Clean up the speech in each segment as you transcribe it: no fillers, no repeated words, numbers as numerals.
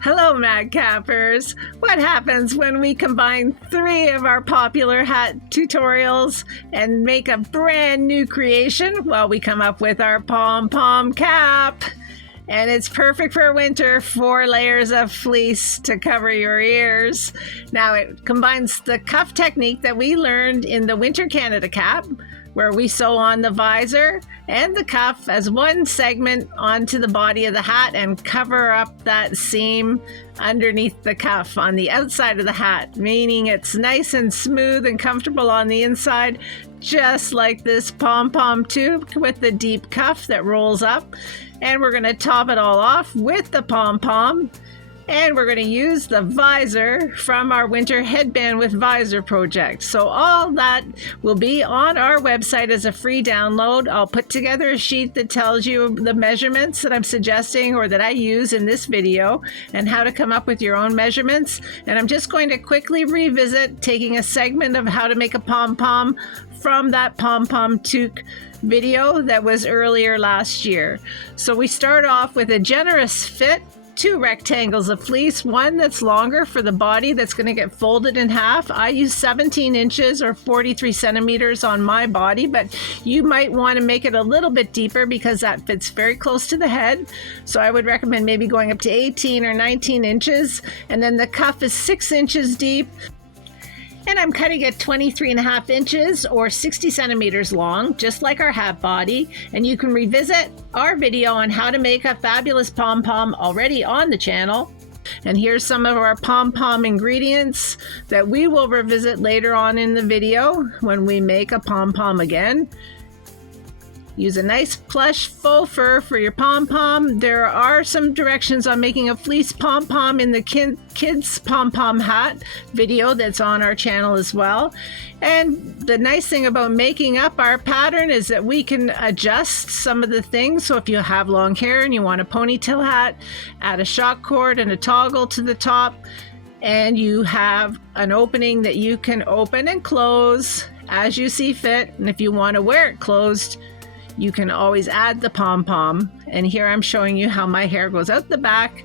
Hello, Madcappers! What happens when we combine 3 of our popular hat tutorials and make a brand new creation? Well, we come up with our pom-pom cap. And it's perfect for winter, 4 layers of fleece to cover your ears. Now, it combines the cuff technique that we learned in the Winter Canada cap, where we sew on the visor and the cuff as one segment onto the body of the hat and cover up that seam underneath the cuff on the outside of the hat, meaning it's nice and smooth and comfortable on the inside, just like this pom-pom tube with the deep cuff that rolls up. And we're going to top it all off with the pom-pom. And we're going to use the visor from our winter headband with visor project. So all that will be on our website as a free download. I'll put together a sheet that tells you the measurements that I'm suggesting or that I use in this video and how to come up with your own measurements. And I'm just going to quickly revisit taking a segment of how to make a pom-pom from that pom-pom toque video that was earlier last year. So we start off with a generous fit. 2 rectangles of fleece, one that's longer for the body that's going to get folded in half. I use 17 inches or 43 centimeters on my body, but you might want to make it a little bit deeper because that fits very close to the head. So I would recommend maybe going up to 18 or 19 inches. And then the cuff is 6 inches deep. And I'm cutting it 23.5 inches or 60 centimeters long, just like our hat body. And you can revisit our video on how to make a fabulous pom-pom already on the channel. And here's some of our pom-pom ingredients that we will revisit later on in the video when we make a pom-pom again. Use a nice plush faux fur for your pom-pom. There are some directions on making a fleece pom-pom in the kids pom-pom hat video that's on our channel as well. And the nice thing about making up our pattern is that we can adjust some of the things. So if you have long hair and you want a ponytail hat, add a shock cord and a toggle to the top, and you have an opening that you can open and close as you see fit. And if you want to wear it closed, you can always add the pom-pom. And here I'm showing you how my hair goes out the back.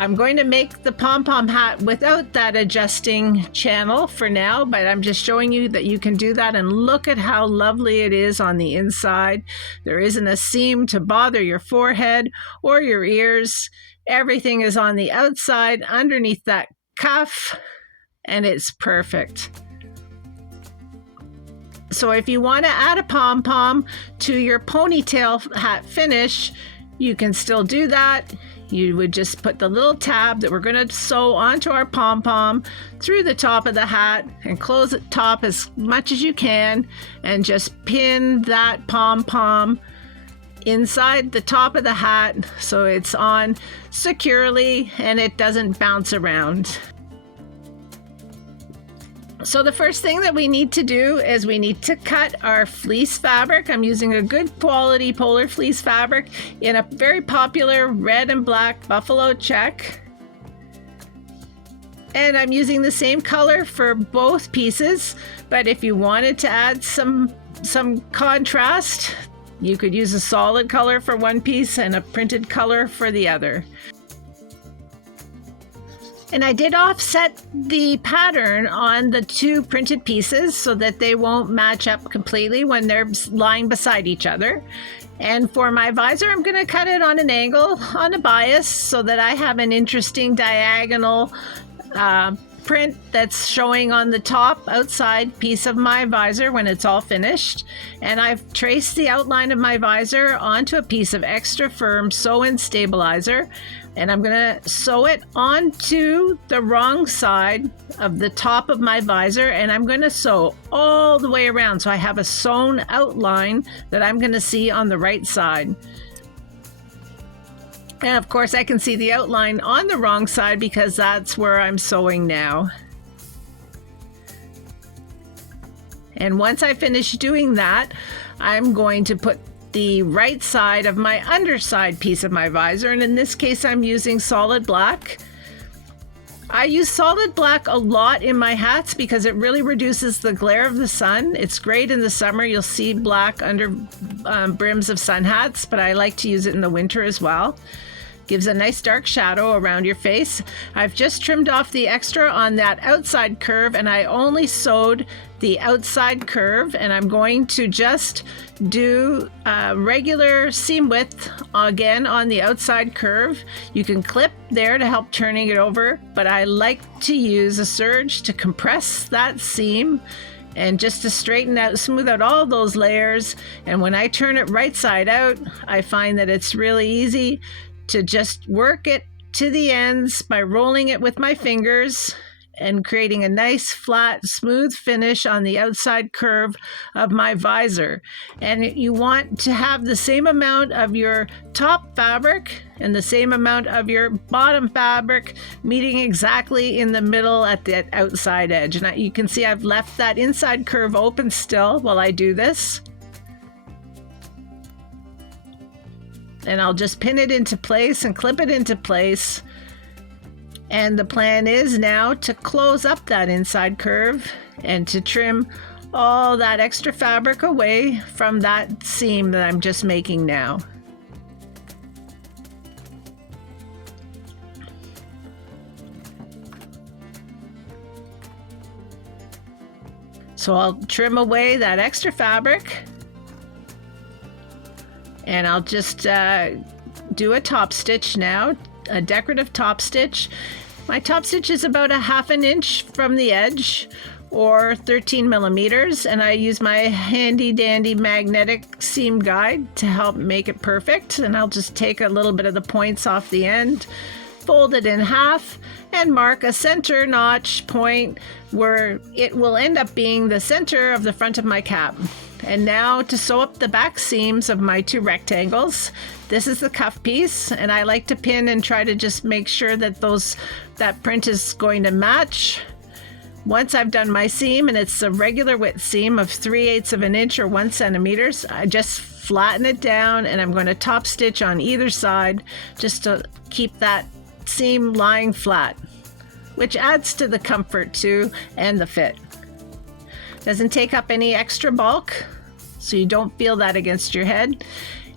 I'm going to make the pom-pom hat without that adjusting channel for now, but I'm just showing you that you can do that, and look at how lovely it is on the inside. There isn't a seam to bother your forehead or your ears. Everything is on the outside underneath that cuff, and it's perfect. So if you want to add a pom-pom to your ponytail hat finish, you can still do that. You would just put the little tab that we're going to sew onto our pom-pom through the top of the hat and close the top as much as you can, and just pin that pom-pom inside the top of the hat so it's on securely and it doesn't bounce around. So the first thing that we need to do is we need to cut our fleece fabric. I'm using a good quality polar fleece fabric in a very popular red and black buffalo check. And I'm using the same color for both pieces, but if you wanted to add some contrast, you could use a solid color for one piece and a printed color for the other. And I did offset the pattern on the 2 printed pieces so that they won't match up completely when they're lying beside each other. And for my visor, I'm going to cut it on an angle on a bias so that I have an interesting diagonal print that's showing on the top outside piece of my visor when it's all finished. And I've traced the outline of my visor onto a piece of extra firm sew-in stabilizer. And I'm going to sew it onto the wrong side of the top of my visor, and I'm going to sew all the way around so I have a sewn outline that I'm going to see on the right side. And of course I can see the outline on the wrong side because that's where I'm sewing now. And once I finish doing that, I'm going to put the right side of my underside piece of my visor, and in this case I'm using solid black. I use solid black a lot in my hats because it really reduces the glare of the sun. It's great in the summer. You'll see black under brims of sun hats, but I like to use it in the winter as well. Gives a nice dark shadow around your face. I've just trimmed off the extra on that outside curve, and I only sewed the outside curve, and I'm going to just do a regular seam width again on the outside curve. You can clip there to help turning it over, but I like to use a serge to compress that seam and just to straighten out, smooth out all those layers. And when I turn it right side out, I find that it's really easy to just work it to the ends by rolling it with my fingers and creating a nice flat smooth finish on the outside curve of my visor. And you want to have the same amount of your top fabric and the same amount of your bottom fabric meeting exactly in the middle at the outside edge. And you can see I've left that inside curve open still while I do this. And I'll just pin it into place and clip it into place. And the plan is now to close up that inside curve and to trim all that extra fabric away from that seam that I'm just making now. So I'll trim away that extra fabric, and I'll just do a top stitch now, a decorative top stitch. My top stitch is about 1/2 inch from the edge, or 13 millimeters, and I use my handy dandy magnetic seam guide to help make it perfect. And I'll just take a little bit of the points off the end, fold it in half, and mark a center notch point where it will end up being the center of the front of my cap. And now to sew up the back seams of my 2 rectangles. This is the cuff piece, and I like to pin and try to just make sure that that print is going to match. Once I've done my seam, and it's a regular width seam of 3/8 of an inch or 1 centimeter, I just flatten it down, and I'm going to top stitch on either side just to keep that seam lying flat, which adds to the comfort too and the fit. Doesn't take up any extra bulk, so you don't feel that against your head.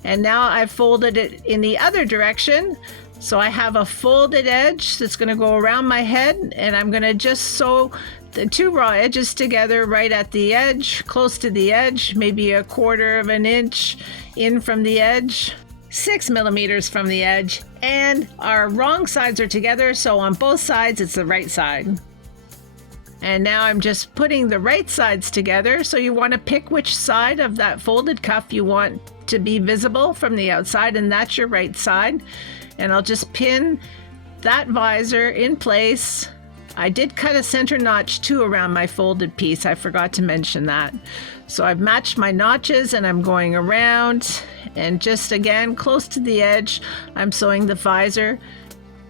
And now I've folded it in the other direction. So I have a folded edge that's going to go around my head, and I'm going to just sew the 2 raw edges together right at the edge, close to the edge, maybe 1/4 of an inch in from the edge, 6 millimeters from the edge, and our wrong sides are together, so on both sides it's the right side. And now I'm just putting the right sides together, so you want to pick which side of that folded cuff you want to be visible from the outside, and that's your right side. And I'll just pin that visor in place. I did cut a center notch too around my folded piece. I forgot to mention that. So I've matched my notches, and I'm going around, and just again close to the edge, I'm sewing the visor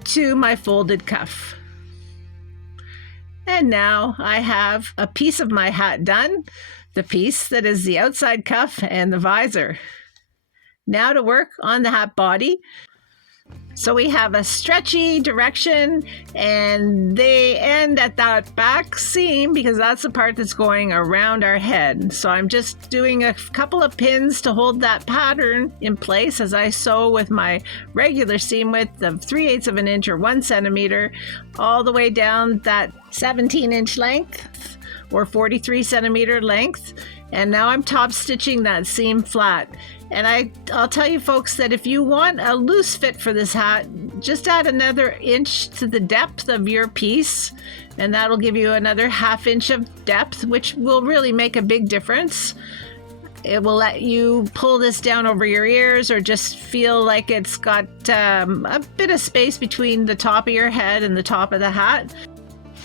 to my folded cuff. And now I have a piece of my hat done, the piece that is the outside cuff and the visor. Now to work on the hat body. So we have a stretchy direction, and they end at that back seam because that's the part that's going around our head. So I'm just doing a couple of pins to hold that pattern in place as I sew with my regular seam width of 3/8 of an inch or 1 centimeter all the way down that 17-inch length or 43 centimeter length. And now I'm top stitching that seam flat. And I'll tell you folks that if you want a loose fit for this hat, just add another inch to the depth of your piece, and that'll give you another 1/2 inch of depth, which will really make a big difference. It will let you pull this down over your ears, or just feel like it's got a bit of space between the top of your head and the top of the hat.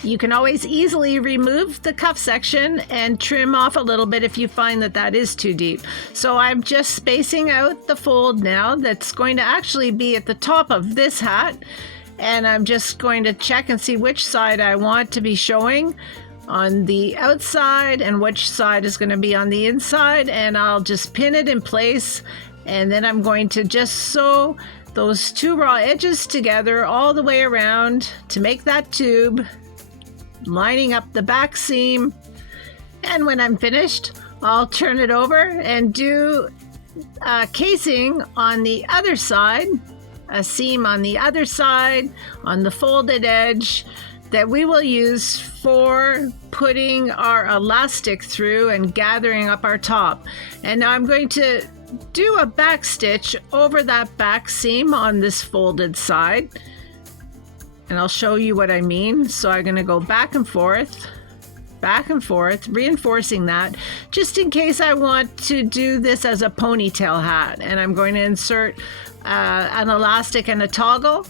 You can always easily remove the cuff section and trim off a little bit if you find that that is too deep. So I'm just spacing out the fold now that's going to actually be at the top of this hat, and I'm just going to check and see which side I want to be showing on the outside and which side is going to be on the inside, and I'll just pin it in place, and then I'm going to just sew those 2 raw edges together all the way around to make that tube, lining up the back seam. And when I'm finished, I'll turn it over and do a casing on the other side a seam on the other side, on the folded edge, that we will use for putting our elastic through and gathering up our top. And now I'm going to do a back stitch over that back seam on this folded side. And I'll show you what I mean. So I'm going to go back and forth, reinforcing that, just in case I want to do this as a ponytail hat. And I'm going to insert an elastic and a toggle.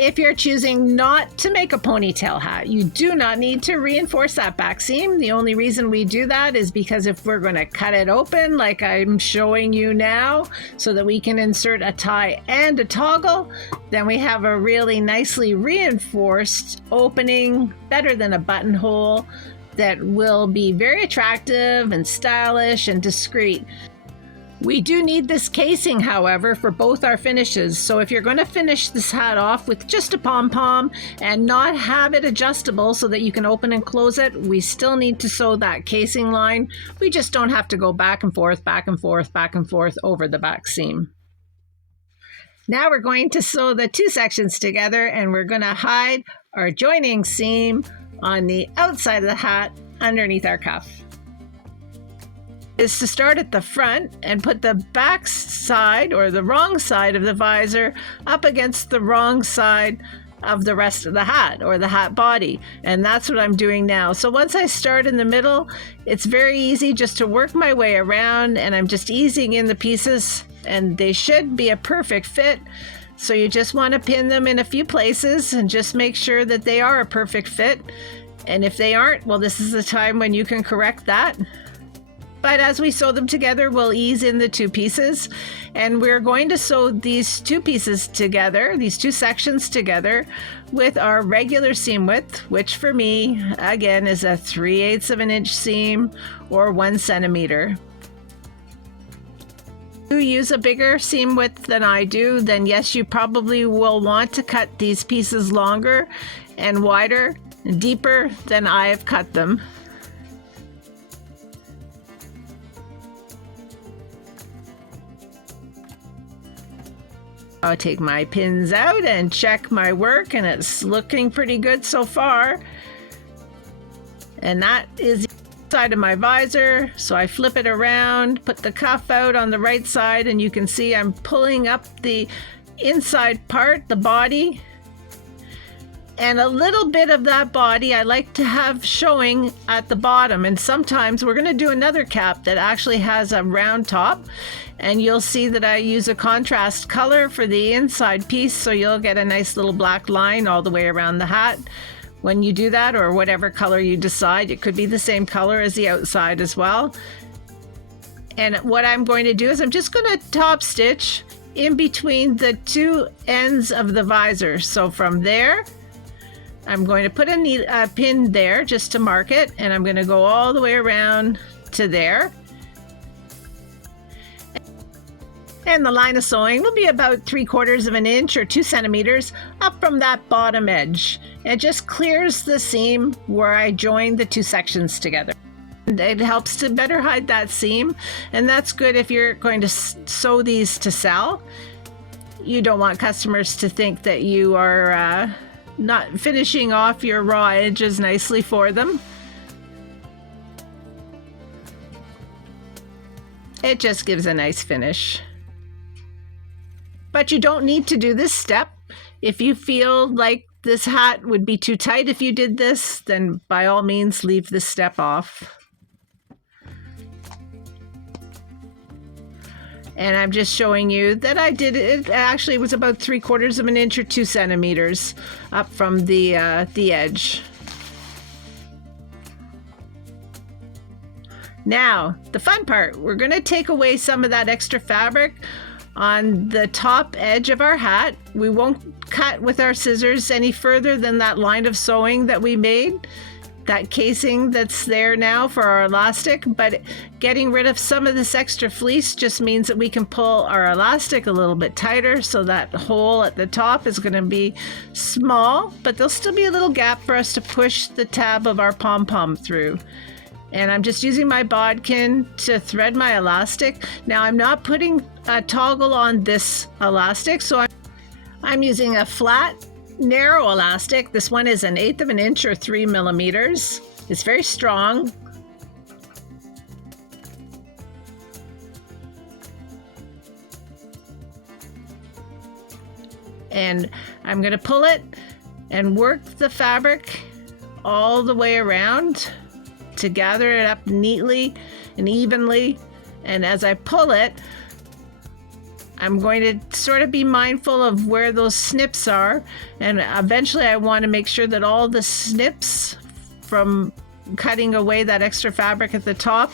If you're choosing not to make a ponytail hat, you do not need to reinforce that back seam. The only reason we do that is because if we're going to cut it open like I'm showing you now, so that we can insert a tie and a toggle, then we have a really nicely reinforced opening, better than a buttonhole, that will be very attractive and stylish and discreet. We do need this casing, however, for both our finishes. So if you're going to finish this hat off with just a pom-pom and not have it adjustable so that you can open and close it, we still need to sew that casing line. We just don't have to go back and forth, back and forth, back and forth over the back seam. Now we're going to sew the two sections together, and we're going to hide our joining seam on the outside of the hat underneath our cuff. Is to start at the front and put the back side or the wrong side of the visor up against the wrong side of the rest of the hat or the hat body. And that's what I'm doing now. So once I start in the middle, it's very easy just to work my way around, and I'm just easing in the pieces, and they should be a perfect fit. So you just want to pin them in a few places and just make sure that they are a perfect fit. And if they aren't, well, this is the time when you can correct that. But as we sew them together, we'll ease in the two pieces, and we're going to sew these two pieces together, these two sections together, with our regular seam width, which for me, again, is a 3/8 of an inch seam or 1 centimeter. If you use a bigger seam width than I do, then yes, you probably will want to cut these pieces longer and wider and deeper than I have cut them. I'll take my pins out and check my work, and it's looking pretty good so far. And that is the side of my visor. So I flip it around, put the cuff out on the right side, and you can see I'm pulling up the inside part, the body. And a little bit of that body I like to have showing at the bottom. And sometimes we're going to do another cap that actually has a round top. And you'll see that I use a contrast color for the inside piece, so you'll get a nice little black line all the way around the hat when you do that, or whatever color you decide. It could be the same color as the outside as well. And what I'm going to do is I'm just going to top stitch in between the two ends of the visor. So from there, I'm going to put a pin there just to mark it, and I'm going to go all the way around to there. And the line of sewing will be about 3/4 of an inch or 2 centimeters up from that bottom edge. It just clears the seam where I joined the two sections together. It helps to better hide that seam, and that's good if you're going to sew these to sell. You don't want customers to think that you are not finishing off your raw edges nicely for them. It just gives a nice finish. But you don't need to do this step. If you feel like this hat would be too tight if you did this, then by all means leave this step off. And I'm just showing you that I did it. Actually, it was about 3/4 of an inch or 2 centimeters up from the edge. Now, the fun part, we're going to take away some of that extra fabric on the top edge of our hat. We won't cut with our scissors any further than that line of sewing that we made, that casing that's there now for our elastic, but getting rid of some of this extra fleece just means that we can pull our elastic a little bit tighter, so that hole at the top is going to be small, but there'll still be a little gap for us to push the tab of our pom-pom through. And I'm just using my bodkin to thread my elastic. Now I'm not putting a toggle on this elastic, so I'm using a flat, narrow elastic. This one is 1/8 of an inch or 3 millimeters. It's very strong. And I'm going to pull it and work the fabric all the way around to gather it up neatly and evenly. And as I pull it, I'm going to sort of be mindful of where those snips are. And eventually I want to make sure that all the snips from cutting away that extra fabric at the top,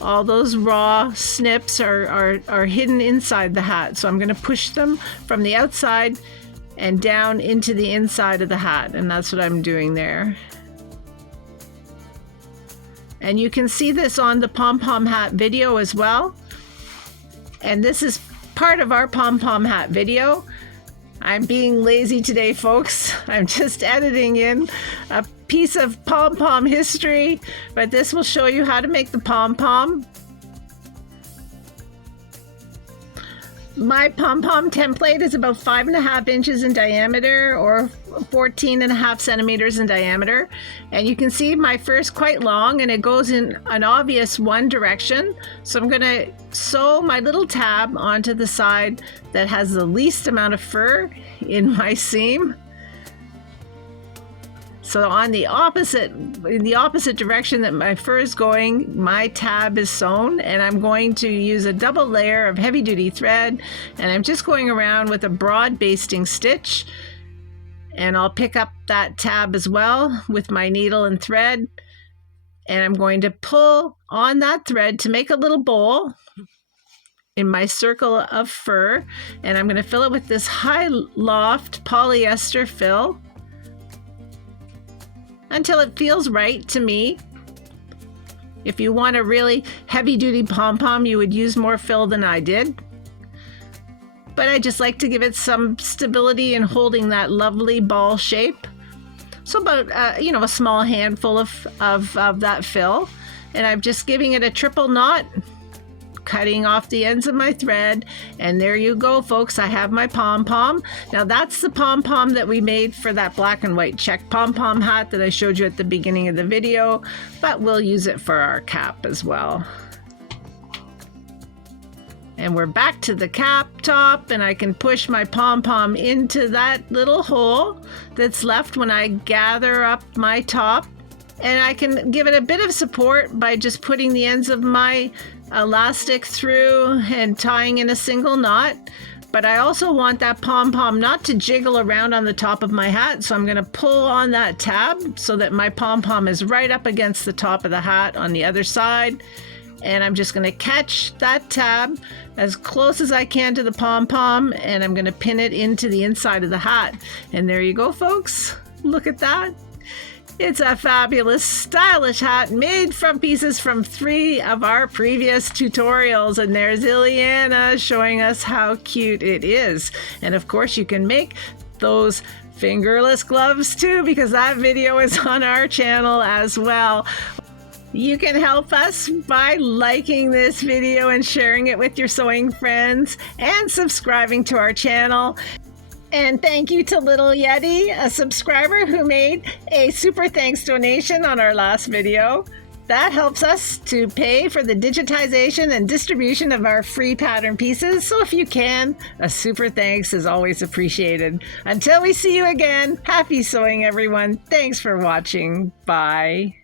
all those raw snips are hidden inside the hat. So I'm going to push them from the outside and down into the inside of the hat. And that's what I'm doing there. And you can see this on the pom-pom hat video as well. And this is part of our pom-pom hat video. I'm being lazy today, folks. I'm just editing in a piece of pom-pom history, but this will show you how to make the pom-pom. My pom-pom template is about 5.5 inches in diameter or 14.5 centimeters in diameter. And you can see my fur is quite long and it goes in an obvious one direction. So I'm going to sew my little tab onto the side that has the least amount of fur in my seam. So in the opposite direction that my fur is going, my tab is sewn, and I'm going to use a double layer of heavy duty thread, and I'm just going around with a broad basting stitch, and I'll pick up that tab as well with my needle and thread, and I'm going to pull on that thread to make a little bowl in my circle of fur, and I'm going to fill it with this high loft polyester fill until it feels right to me. If you want a really heavy-duty pom-pom, you would use more fill than I did. But I just like to give it some stability in holding that lovely ball shape. So about, a small handful of that fill. And I'm just giving it a triple knot, cutting off the ends of my thread, and there you go, folks. I have my pom-pom. Now that's the pom-pom that we made for that black and white check pom-pom hat that I showed you at the beginning of the video, but we'll use it for our cap as well. And we're back to the cap top, and I can push my pom-pom into that little hole that's left when I gather up my top. And I can give it a bit of support by just putting the ends of my elastic through and tying in a single knot. But I also want that pom-pom not to jiggle around on the top of my hat, so I'm going to pull on that tab so that my pom-pom is right up against the top of the hat on the other side. And I'm just going to catch that tab as close as I can to the pom-pom, and I'm going to pin it into the inside of the hat. And there you go, folks. Look at that. It's a fabulous, stylish hat made from pieces from 3 of our previous tutorials. And there's Ileana showing us how cute it is. And of course, you can make those fingerless gloves too, because that video is on our channel as well. You can help us by liking this video and sharing it with your sewing friends and subscribing to our channel. And thank you to Little Yeti, a subscriber who made a super thanks donation on our last video. That helps us to pay for the digitization and distribution of our free pattern pieces. So if you can, a super thanks is always appreciated. Until we see you again, happy sewing, everyone. Thanks for watching. Bye.